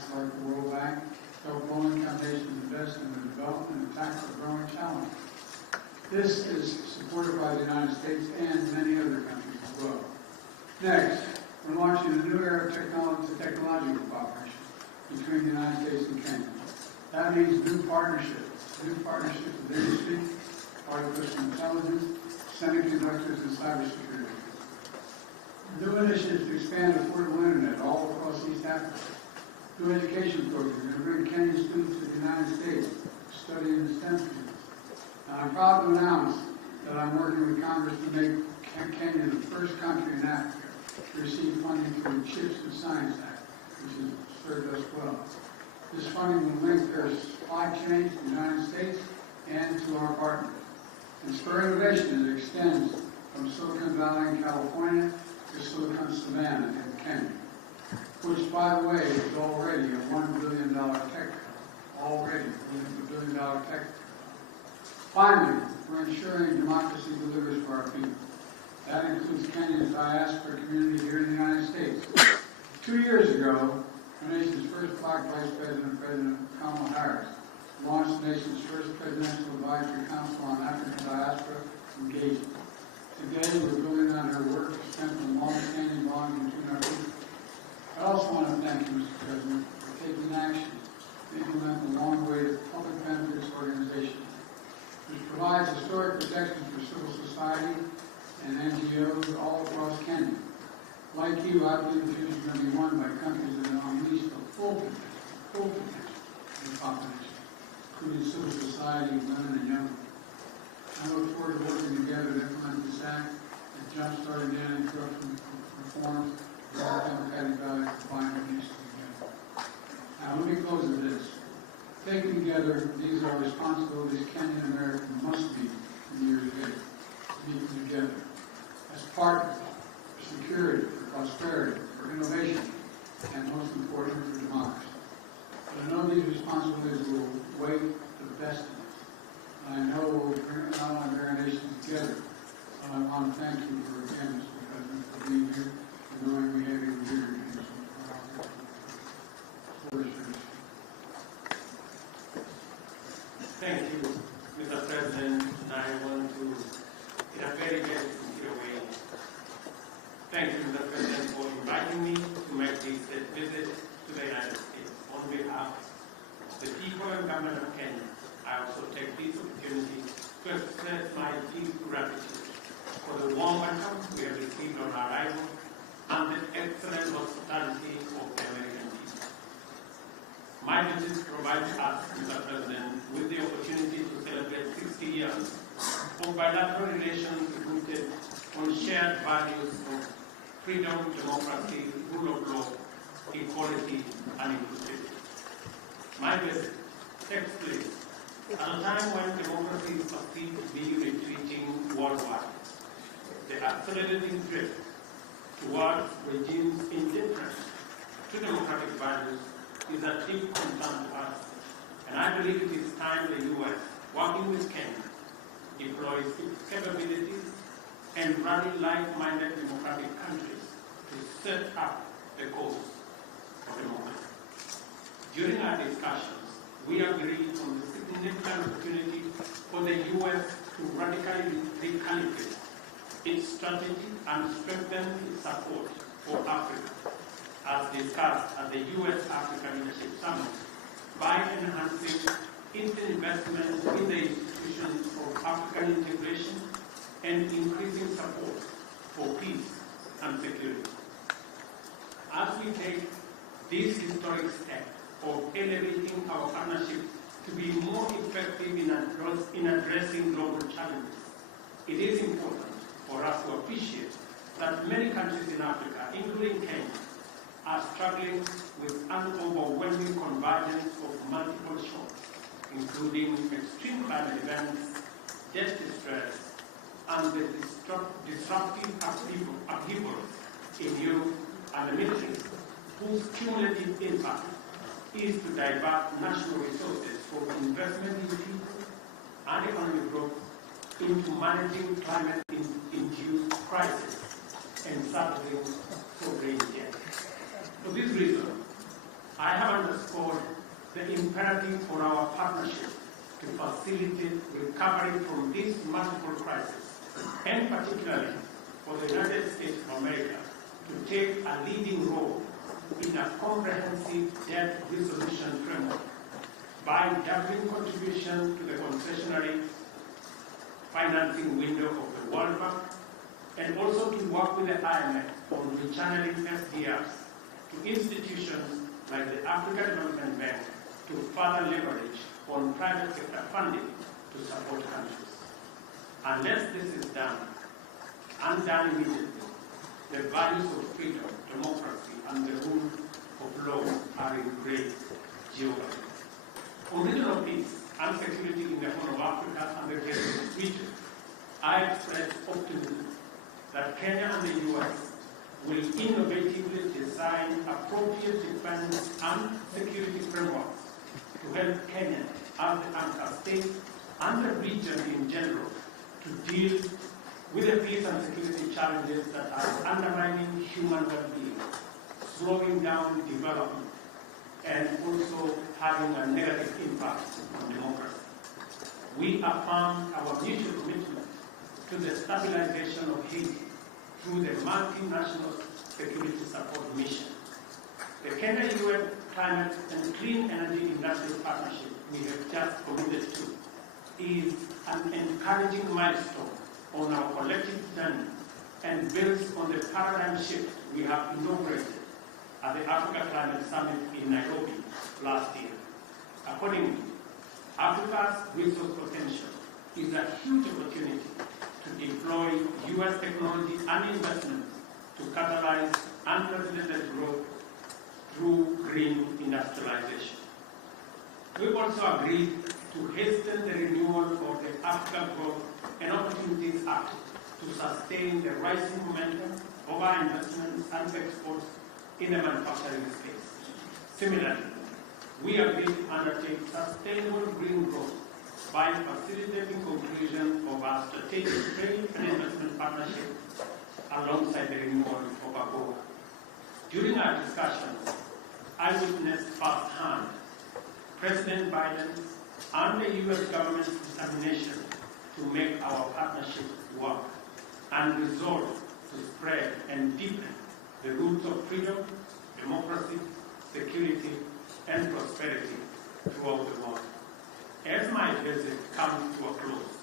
banks like the World Bank help low-income nations invest in the development and tackle the growing challenges. This is supported by the United States and many other countries as well. Next, we're launching a new era of technological cooperation between the United States and Kenya. That means new partnerships with industry, artificial intelligence, semiconductors, and cybersecurity. New initiatives to expand affordable internet all across East Africa. New education programs that bring Kenyan students to the United States to study in the STEM fields. I'm proud to announce that I'm working with Congress to make Kenya the first country in Africa to receive funding from the CHIPS and Science Act, which has served us well. This funding will link their supply chain to the United States and to our partners, and spur innovation as it extends from Silicon Valley in California to Silicon Savannah in Kenya, which, by the way, is already a $1 billion tech hub. Already a $1 billion tech hub. Finally, we're ensuring democracy delivers for our people. That includes Kenya's diaspora community here in the United States. 2 years ago, the nation's first black vice president, President Kamala Harris, launched the nation's first presidential advisory council on African diaspora engagement. Today, we're building on her work to strengthen long-standing bonds between our people. I also want to thank you, Mr. President, for taking action to implement the long-awaited public benefits organization, which provides historic protections for civil society and NGOs all across Kenya. Like you, I believe the future is going to be won by countries that are unleashed the full potential of the population, including civil society, women, and young people. I look forward to working together to implement this act and jumpstart anti-corruption reforms and all democratic values to bind our nation together. Now, let me close with this. Taken together, these are responsibilities Kenya and America must be in the years ahead. Meet together as partners for security, for prosperity, for innovation, and most importantly, for democracy. But I know these responsibilities will wait for the best of us. I know we'll not only bring our nation together, but I want to thank you for, again, Mr. President, for being here and knowing we have you here. Thank you, Mr. President. I want to, in a very, very sincere way, thank you, Mr. President, for inviting me to make this visit to the United States. On behalf of the people and government of Kenya, I also take this opportunity to express my deep gratitude for the warm welcome we have received on arrival and the excellent hospitality of the American people. My visit provides us, Mr. President, with the opportunity to celebrate 60 years of bilateral relations rooted on shared values of freedom, democracy, rule of law, equality, and inclusivity. My visit takes place at a time when democracy is perceived to be retreating worldwide. The accelerating drift towards regimes indifferent to democratic values is a deep concern to us, and I believe it is time the U.S., working with Kenya, deploys its capabilities and rally like-minded democratic countries to set up the course of democracy. During our discussions, we agreed on the significant opportunity for the U.S. to radically recalibrate its strategy and strengthen its support for Africa, as discussed at the U.S.-Africa Leadership Summit, by enhancing its investment in the institutions of African integration and increasing support for peace and security. As we take this historic step of elevating our partnership to be more effective in addressing global challenges, it is important for us to appreciate that many countries in Africa, including Kenya, are struggling with an overwhelming convergence of multiple shocks, including extreme climate events, debt distress, and the disruptive upheavals in Europe and the Middle East, whose cumulative impact is to divert national resources for investment in people and economic growth into managing climate-induced crises and tackling sovereign debt. For this reason, I have underscored the imperative for our partnership to facilitate recovery from this multiple crisis, and particularly for the United States of America to take a leading role in a comprehensive debt resolution framework by doubling contribution to the concessionary financing window of the World Bank, and also to work with the IMF on rechanneling SDRs to institutions like the African Development Bank to further leverage on private sector funding to support countries. Unless this is done, and done immediately, the values of freedom, democracy, and the rule of law are in great jeopardy. On regional peace and security in the Horn of Africa and the Caribbean region, I express optimism that Kenya and the US will innovatively design appropriate defense and security frameworks to help Kenya as the anchor state and the region in general to deal with the peace and security challenges that are undermining human well-being, slowing down development, and also having a negative impact on democracy. We affirm our mutual commitment to the stabilization of Haiti through the multinational security support mission. The Kenya-UN Climate and Clean Energy Industrial Partnership we have just committed to is an encouraging milestone on our collective journey and builds on the paradigm shift we have inaugurated at the Africa Climate Summit in Nairobi last year. Accordingly, Africa's resource potential is a huge opportunity to deploy U.S. technology and investment to catalyze unprecedented growth through green industrialization. We've also agreed to hasten the renewal of the Africa Growth and Opportunities Act to sustain the rising momentum of our investments and exports in the manufacturing space. Similarly, we agreed to undertake sustainable green growth by facilitating conclusion of our strategic trade and investment partnership alongside the renewal of AGOA. During our discussions, I witnessed firsthand President Biden's and the U.S. government's determination to make our partnership work and resolve to spread and deepen the roots of freedom, democracy, security, and prosperity throughout the world. As my visit comes to a close,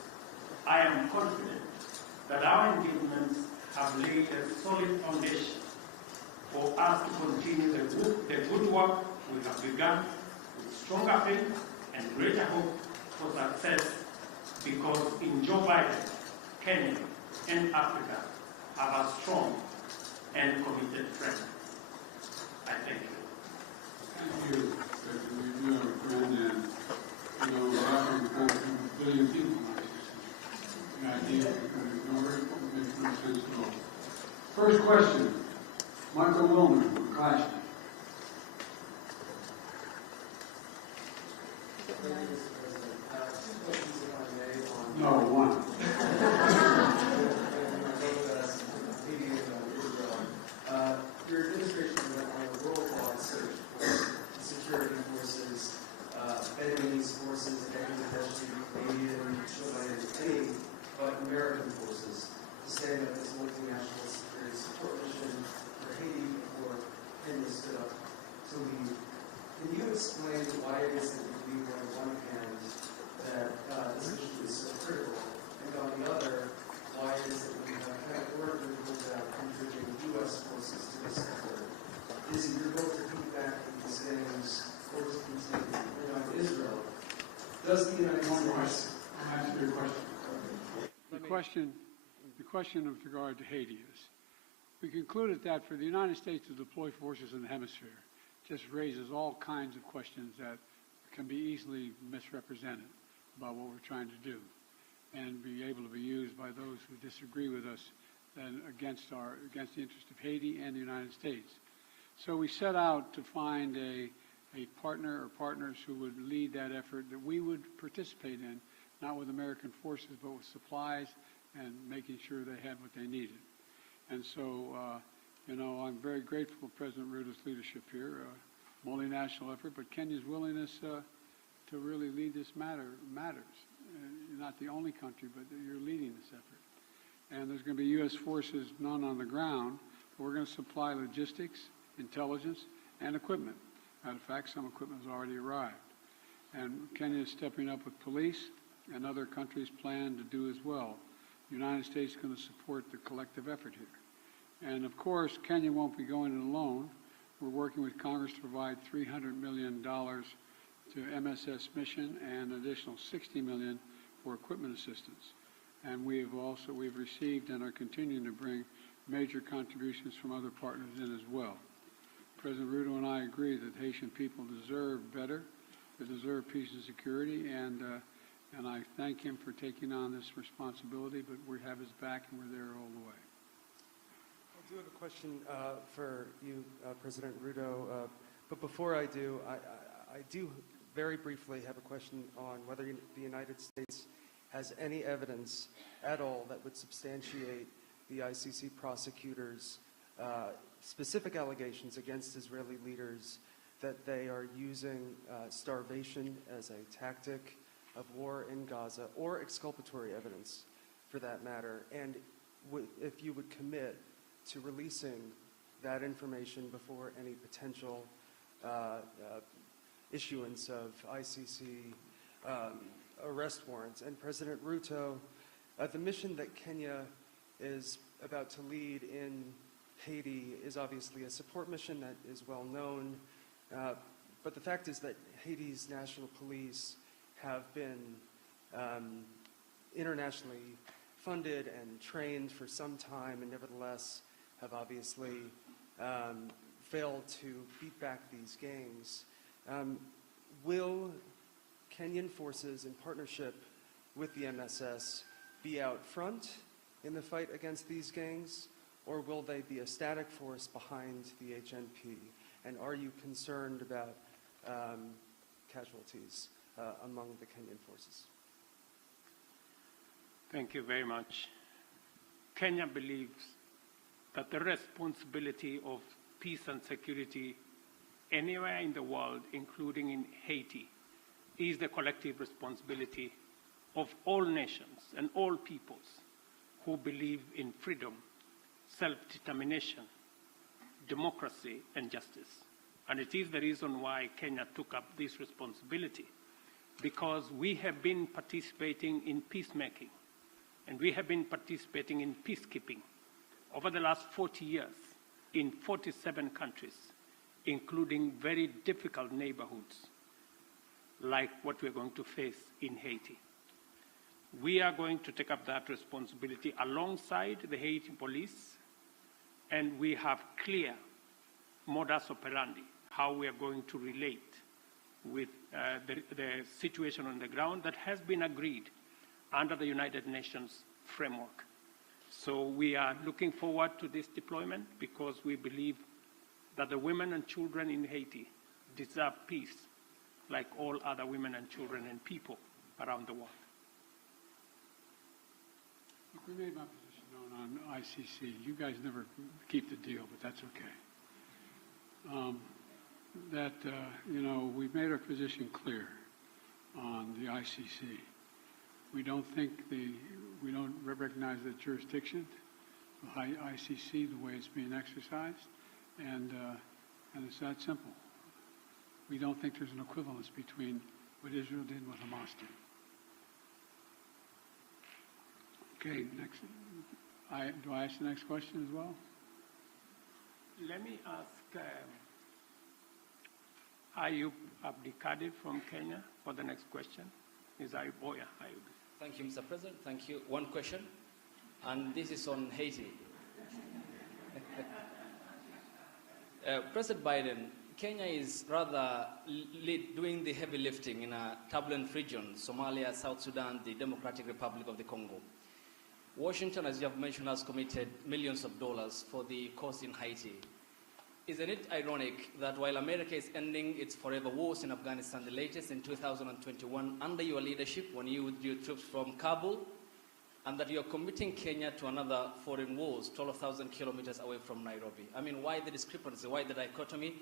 I am confident that our engagements have laid a solid foundation for us to continue the good work we have begun with stronger faith and greater hope for success, because in Joe Biden, Kenya and Africa have a strong and committed friend. I thank you. Thank you, President. We do have a friend, and Africa has a billion people. The idea that we can ignore it makes no sense at all. First question, Michael Wilmer from Clashman. No, one. Your administration went on a worldwide search for security forces, Vietnamese forces, Bangladeshi, Canadian, Chilean, any but American forces to stand up this multinational security support mission for Haiti before Kenya stood up to lead. Can you explain why it is that you believe on the one hand that this issue is so critical, and on the other, why it is that we have categorically ruled out contributing U.S. forces to this effort? Is it your goal to keep back these things, or to continue on Israel? Does the United States... I'll answer your question. The question with regard to Haiti is, we concluded that for the United States to deploy forces in the hemisphere just raises all kinds of questions that can be easily misrepresented about what we're trying to do, and be able to be used by those who disagree with us and against the interest of Haiti and the United States. So we set out to find a partner or partners who would lead that effort that we would participate in, not with American forces, but with supplies and making sure they had what they needed. And so, I'm very grateful for President Ruto's leadership here. multinational effort, but Kenya's willingness to really lead this matters. You're not the only country, but you're leading this effort. And there's going to be U.S. forces, none on the ground, but we're going to supply logistics, intelligence, and equipment. Matter of fact, some equipment has already arrived. And Kenya is stepping up with police, and other countries plan to do as well. The United States is going to support the collective effort here. And of course, Kenya won't be going it alone. We're working with Congress to provide $300 million to MSS mission and an additional $60 million for equipment assistance. And we've received and are continuing to bring major contributions from other partners in as well. President Ruto and I agree that Haitian people deserve better. They deserve peace and security, and I thank him for taking on this responsibility, but we have his back and we're there all the way. I do have a question for you, President Ruto, but before I do, I do very briefly have a question on whether the United States has any evidence at all that would substantiate the ICC prosecutors' specific allegations against Israeli leaders that they are using starvation as a tactic of war in Gaza, or exculpatory evidence for that matter, and if you would commit to releasing that information before any potential issuance of ICC arrest warrants. And President Ruto, the mission that Kenya is about to lead in Haiti is obviously a support mission that is well known, but the fact is that Haiti's national police have been internationally funded and trained for some time, and nevertheless have obviously failed to beat back these gangs. Will Kenyan forces in partnership with the MSS be out front in the fight against these gangs, or will they be a static force behind the HNP? And are you concerned about casualties among the Kenyan forces? Thank you very much. Kenya believes that the responsibility of peace and security anywhere in the world, including in Haiti, is the collective responsibility of all nations and all peoples who believe in freedom, self-determination, democracy, and justice. And it is the reason why Kenya took up this responsibility, because we have been participating in peacemaking, and we have been participating in peacekeeping over the last 40 years in 47 countries, including very difficult neighborhoods like what we're going to face in Haiti. We are going to take up that responsibility alongside the Haiti police, and we have clear modus operandi, how we are going to relate with the situation on the ground that has been agreed under the United Nations framework. So we are looking forward to this deployment because we believe that the women and children in Haiti deserve peace like all other women and children and people around the world. Look, we made my position known on ICC. You guys never keep the deal, but that's okay. We've made our position clear on the ICC. We don't recognize the jurisdiction of ICC the way it's being exercised, and it's that simple. We don't think there's an equivalence between what Israel did and what Hamas did. Okay, next. Do I ask the next question as well? Let me ask Ayub Abdikadir from Kenya for the next question. Is Ayub? Oh, yeah, Ayub. Thank you, Mr. President. Thank you. One question, and this is on Haiti. President Biden, Kenya is rather doing the heavy lifting in a turbulent region, Somalia, South Sudan, the Democratic Republic of the Congo. Washington, as you have mentioned, has committed millions of dollars for the cause in Haiti. Isn't it ironic that while America is ending its forever wars in Afghanistan, the latest in 2021, under your leadership, when you withdrew troops from Kabul, and that you are committing Kenya to another foreign wars 12,000 kilometers away from Nairobi? I mean, why the discrepancy? Why the dichotomy?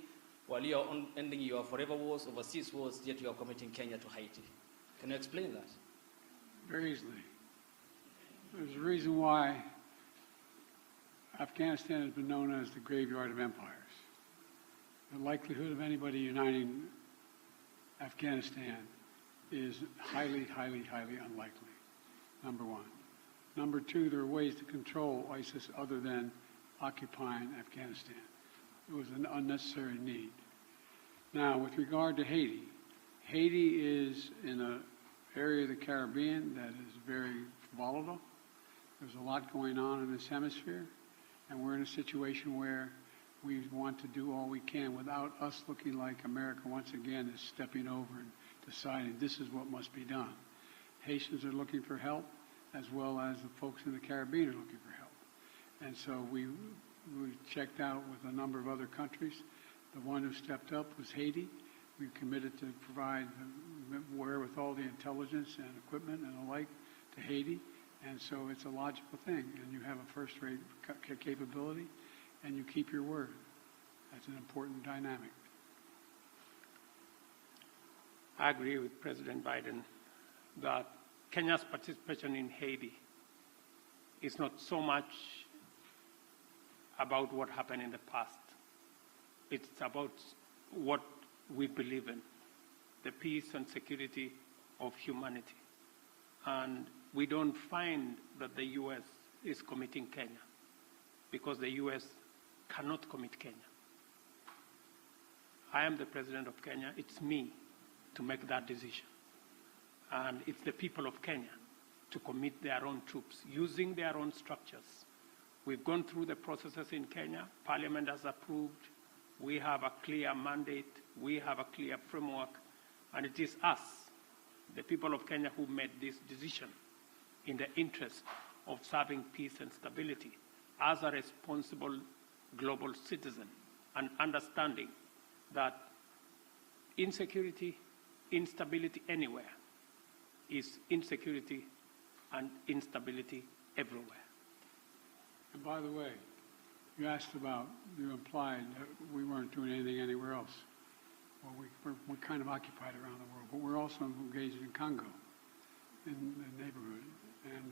while you are ending your forever wars, overseas wars, yet you are committing Kenya to Haiti. Can you explain that? Very easily. There's a reason why Afghanistan has been known as the graveyard of empires. The likelihood of anybody uniting Afghanistan is highly, highly, highly unlikely, number one. Number two, there are ways to control ISIS other than occupying Afghanistan. It was an unnecessary need. Now, with regard to Haiti, Haiti is in an area of the Caribbean that is very volatile. There's a lot going on in this hemisphere, and we're in a situation where we want to do all we can without us looking like America once again is stepping over and deciding this is what must be done. Haitians are looking for help, as well as the folks in the Caribbean are looking for help. And so we checked out with a number of other countries. The one who stepped up was Haiti. We committed to provide the wherewithal, the intelligence and equipment and the like to Haiti. And so it's a logical thing. And you have a first-rate capability, and you keep your word. That's an important dynamic. I agree with President Biden that Kenya's participation in Haiti is not so much about what happened in the past. It's about what we believe in, the peace and security of humanity. And we don't find that the U.S. is committing Kenya because the U.S. cannot commit Kenya. I am the president of Kenya. It's me to make that decision. And it's the people of Kenya to commit their own troops using their own structures. We've gone through the processes in Kenya. Parliament has approved. We have a clear mandate. We have a clear framework. And it is us, the people of Kenya, who made this decision in the interest of serving peace and stability as a responsible global citizen and understanding that insecurity, instability anywhere is insecurity and instability everywhere. And by the way, you asked about, you implied that we weren't doing anything anywhere else. Well, we're kind of occupied around the world, but we're also engaged in Congo, in the neighborhood. And,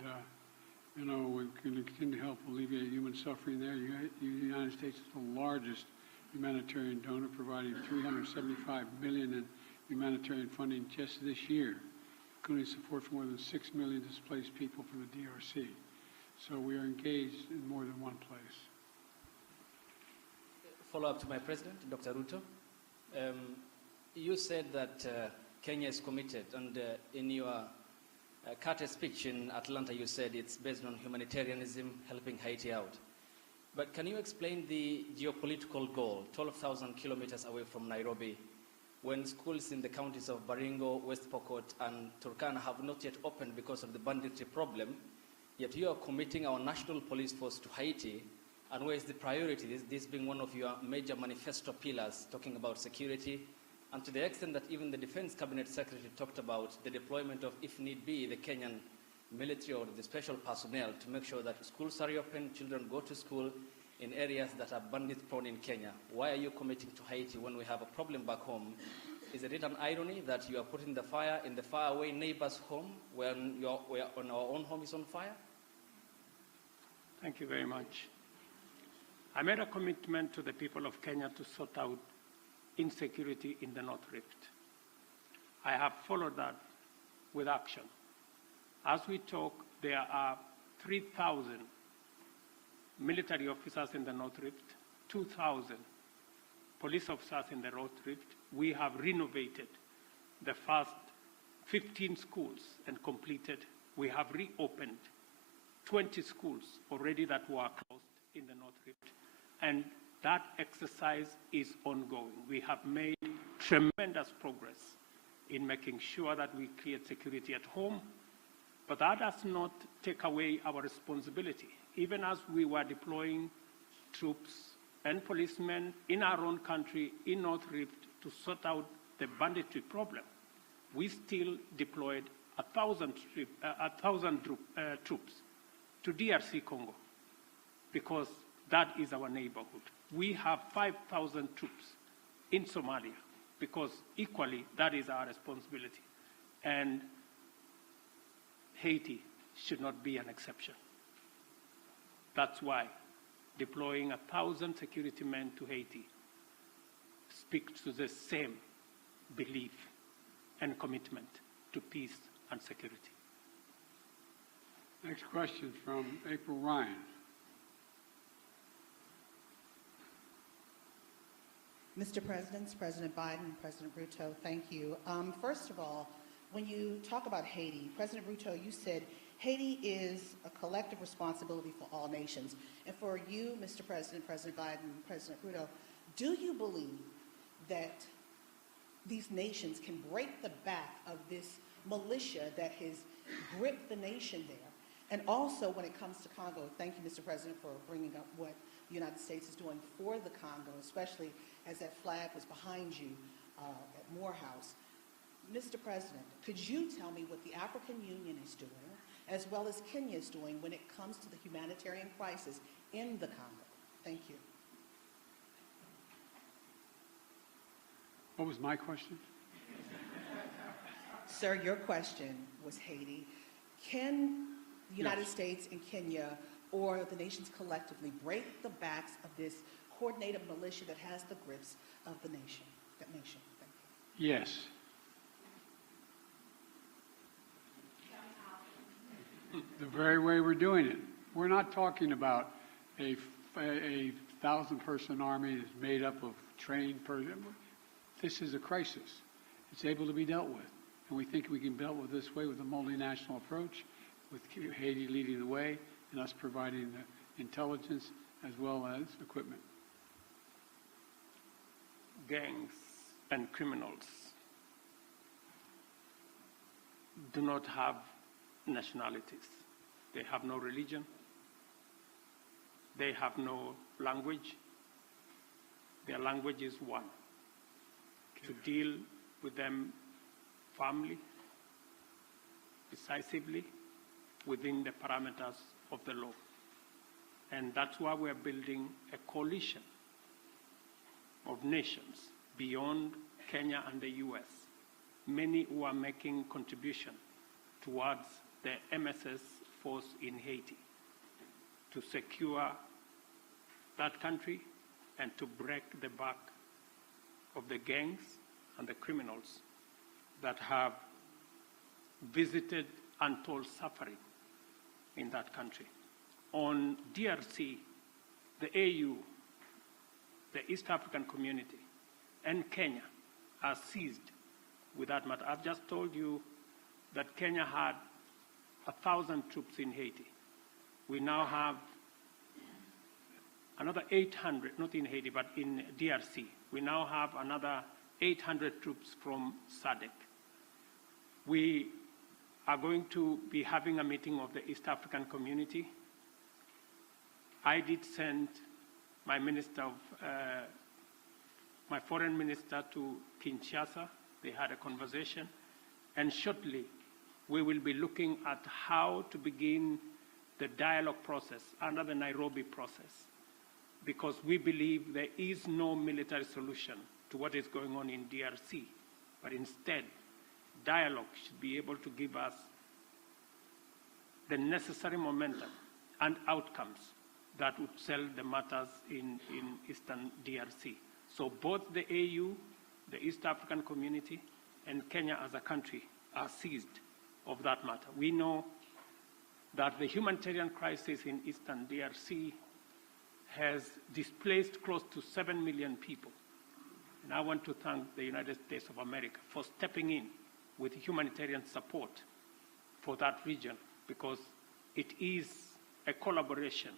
we're going to continue to help alleviate human suffering there. The United States is the largest humanitarian donor, providing $375 million in humanitarian funding just this year, including support for more than 6 million displaced people from the DRC. So we are engaged in more than one place. Follow up to my president, Dr. Ruto. You said that Kenya is committed, and in your Carter speech in Atlanta, you said it's based on humanitarianism, helping Haiti out. But can you explain the geopolitical goal, 12,000 kilometers away from Nairobi, when schools in the counties of Baringo, West Pokot, and Turkana have not yet opened because of the banditry problem, yet you are committing our national police force to Haiti, and where is the priority, this being one of your major manifesto pillars, talking about security, and to the extent that even the Defense Cabinet Secretary talked about the deployment of, if need be, the Kenyan military or the special personnel to make sure that schools are open, children go to school in areas that are bandit-prone in Kenya. Why are you committing to Haiti when we have a problem back home? Is it an irony that you are putting the fire in the faraway neighbor's home when on our own home is on fire? Thank you very much. I made a commitment to the people of Kenya to sort out insecurity in the North Rift. I have followed that with action. As we talk, there are 3,000 military officers in the North Rift, 2,000 police officers in the North Rift. We have renovated the first 15 schools and completed. We have reopened 20 schools already that were closed in the North Rift. And that exercise is ongoing. We have made tremendous progress in making sure that we create security at home, but that does not take away our responsibility. Even as we were deploying troops and policemen in our own country, in North Rift, to sort out the banditry problem, we still deployed 1,000 troops to DRC Congo, because that is our neighborhood. We have 5,000 troops in Somalia, because equally that is our responsibility. And Haiti should not be an exception. That's why deploying 1,000 security men to Haiti speaks to the same belief and commitment to peace and security. Next question from April Ryan. Mr. President, President Biden, President Ruto, thank you. First of all, when you talk about Haiti, President Ruto, you said Haiti is a collective responsibility for all nations. And for you, Mr. President, President Biden, President Ruto, do you believe that these nations can break the back of this militia that has gripped the nation there? And also, when it comes to Congo, thank you, Mr. President, for bringing up what the United States is doing for the Congo, especially as that flag was behind you at Morehouse. Mr. President, could you tell me what the African Union is doing, as well as Kenya is doing, when it comes to the humanitarian crisis in the Congo? Thank you. What was my question? Sir, your question was Haiti. Can the United States and Kenya, or the nations collectively, break the backs of this coordinated militia that has the grips of the nation? That nation. Thank you. Yes. The very way we're doing it. We're not talking about a 1,000-person army that's made up of trained persons. This is a crisis. It's able to be dealt with. And we think we can deal with this way with a multinational approach, with Haiti leading the way, and us providing the intelligence as well as equipment. Gangs and criminals do not have nationalities. They have no religion. They have no language. Their language is one. To deal with them firmly, decisively, within the parameters of the law. And that's why we're building a coalition of nations beyond Kenya and the US, many who are making contribution towards the MSS force in Haiti to secure that country and to break the back of the gangs and the criminals that have visited untold suffering in that country. On DRC, the AU, the East African Community, and Kenya are seized with that matter. I've just told you that Kenya had 1,000 troops in Haiti. We now have another 800, not in Haiti, but in DRC. We now have another 800 troops from SADC. We are going to be having a meeting of the East African Community. I did send my my foreign minister to Kinshasa. They had a conversation. And shortly, we will be looking at how to begin the dialogue process under the Nairobi process, because we believe there is no military solution to what is going on in DRC, but instead, dialogue should be able to give us the necessary momentum and outcomes that would settle the matters in Eastern DRC. So both the AU, the East African Community, and Kenya as a country are seized of that matter. We know that the humanitarian crisis in Eastern DRC has displaced close to 7 million people. And I want to thank the United States of America for stepping in with humanitarian support for that region, because it is a collaboration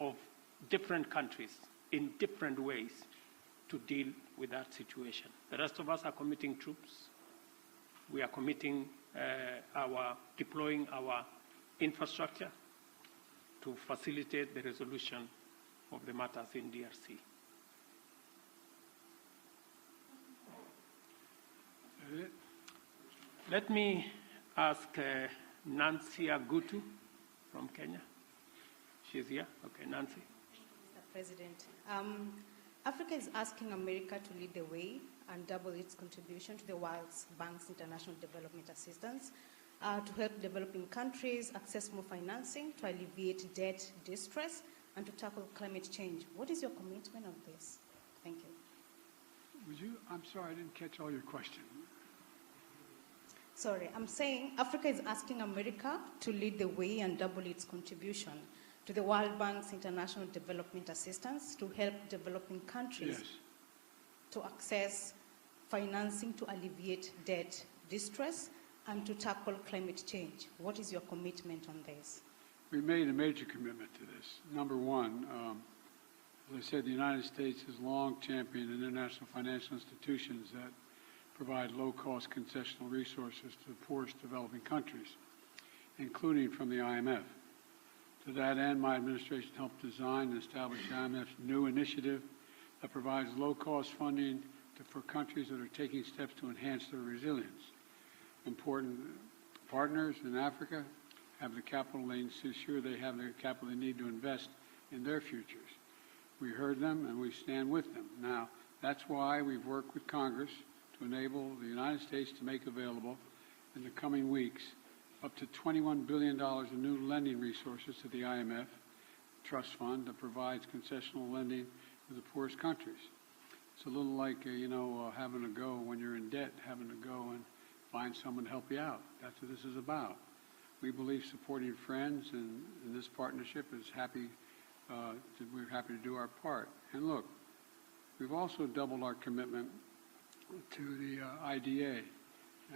of different countries in different ways to deal with that situation. The rest of us are committing troops. We are committing deploying our infrastructure to facilitate the resolution of the matters in DRC. Let me ask Nancy Agutu from Kenya. She's here. Okay, Nancy. Mr. President, Africa is asking America to lead the way and double its contribution to the World Bank's International Development Assistance to help developing countries access more financing, to alleviate debt distress, and to tackle climate change. What is your commitment on this? Thank you. I'm sorry, I didn't catch all your question. Sorry, I'm saying Africa is asking America to lead the way and double its contribution to the World Bank's International Development Assistance to help developing countries to access financing to alleviate debt distress and to tackle climate change. What is your commitment on this? We made a major commitment to this. Number one, as I said, the United States has long championed international financial institutions that provide low-cost concessional resources to the poorest developing countries, including from the IMF. To that end, my administration helped design and establish the IMF's new initiative that provides low-cost funding for countries that are taking steps to enhance their resilience. Important partners in Africa have the capital they ensure they have the capital they need to invest in their futures. We heard them and we stand with them. Now, that's why we've worked with Congress to enable the United States to make available in the coming weeks up to $21 billion in new lending resources to the IMF Trust Fund that provides concessional lending to the poorest countries. It's a little like, having to go when you're in debt, having to go and find someone to help you out. That's what this is about. We believe supporting friends in this partnership is we're happy to do our part. And look, we've also doubled our commitment to the IDA.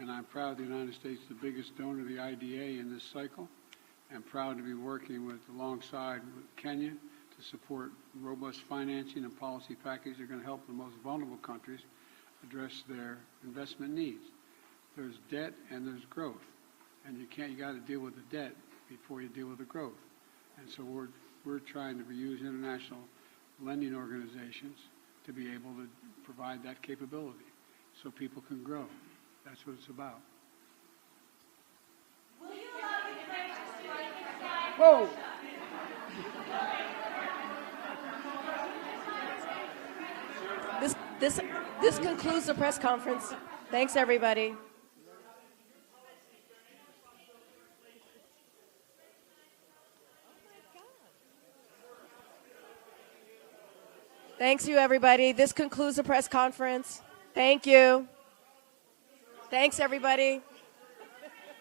And I'm proud the United States is the biggest donor to the IDA in this cycle. I'm proud to be working alongside Kenya to support robust financing and policy packages that are going to help the most vulnerable countries address their investment needs. There's debt and there's growth. And you got to deal with the debt before you deal with the growth. And so we're trying to use international lending organizations to be able to provide that capability so people can grow. That's what it's about. Whoa! This concludes the press conference. Thanks, everybody. Thanks, you, everybody. This concludes the press conference. Thank you. Thanks, everybody.